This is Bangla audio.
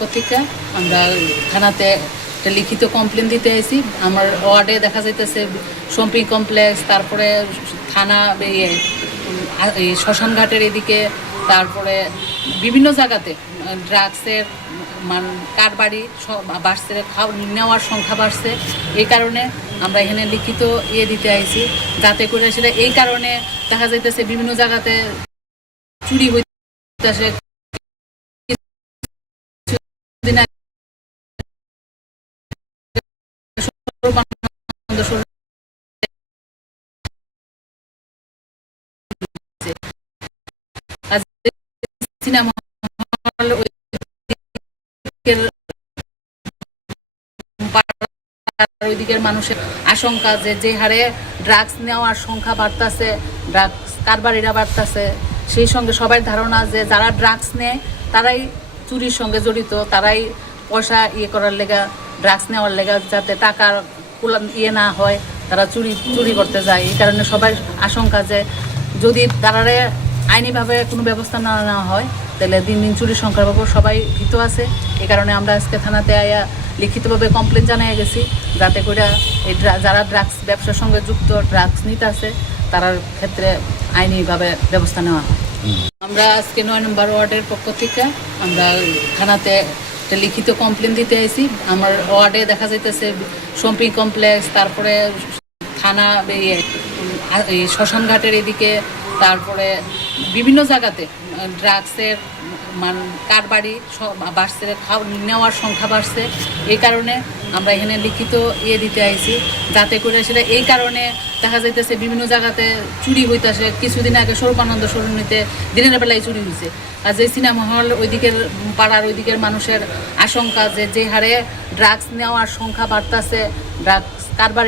পত্রিকা আমরা থানাতে একটা লিখিত কমপ্লেন দিতে এসেছি। আমার ওয়ার্ডে দেখা যাইতেছে শপিং কমপ্লেক্স, তারপরে থানা এই শ্মশানঘাটের এদিকে, তারপরে বিভিন্ন জায়গাতে ড্রাগসের কারবারি বাড়ছে, নেওয়ার সংখ্যা বাড়ছে। এই কারণে আমরা এখানে লিখিত দিতে আইছি, যাতে করে সেটা এই কারণে দেখা যাইতেছে বিভিন্ন জায়গাতে চুরি হইতেছে। সিনেমা হল ওইদিকের মানুষের আশঙ্কা যে হারে ড্রাগস নেওয়ার সংখ্যা বাড়তেছে, ড্রাগস কারবারিরা বাড়তেছে, সেই সঙ্গে সবাই ধারণা যে যারা ড্রাগস নেয় তারাই চুরির সঙ্গে জড়িত, তারাই পয়সা করার লেগা, ড্রাগস নেওয়ার লেগা, যাতে টাকার না হয়, তারা চুরি করতে যায়। এই কারণে সবাই আশঙ্কা যে যদি তারারে আইনিভাবে কোনো ব্যবস্থা না নেওয়া হয় তাহলে দিন দিন চুরির সংখ্যার ব্যাপার সবাই ভীত আছে। এই কারণে আমরা আজকে থানাতে আয়া লিখিতভাবে কমপ্লেন জানিয়ে গেছি, যাতে করে এই যারা ড্রাগস ব্যবসার সঙ্গে যুক্ত, ড্রাগস নিতে আছে, তার ক্ষেত্রে আইনিভাবে ব্যবস্থা নেওয়া হয়। আমরা আজকে 9 নম্বর ওয়ার্ডের পক্ষ থেকে আমরা থানাতে একটা লিখিত কমপ্লেন দিতে এসেছি। আমার ওয়ার্ডে দেখা যাইতেছে শপিং কমপ্লেক্স, তারপরে থানা এই শ্মশানঘাটের এদিকে, তারপরে বিভিন্ন জায়গাতে ড্রাগসের কারবারি বাড়ছে, নেওয়ার সংখ্যা বাড়ছে। এই কারণে আমরা এখানে লিখিত দিতে আইছি, যাতে করে সেটা এই কারণে দেখা যাইতেছে বিভিন্ন জায়গাতে চুরি হইতেছে। কিছুদিন আগে স্বরূপানন্দ সরণিতে দিনের বেলায় চুরি হয়েছে। আর যে সিনেমা হল ওইদিকের পাড়ার ওইদিকের মানুষের আশঙ্কা যে হারে ড্রাগস নেওয়ার সংখ্যা বাড়তেছে, ড্রাগস কারবারি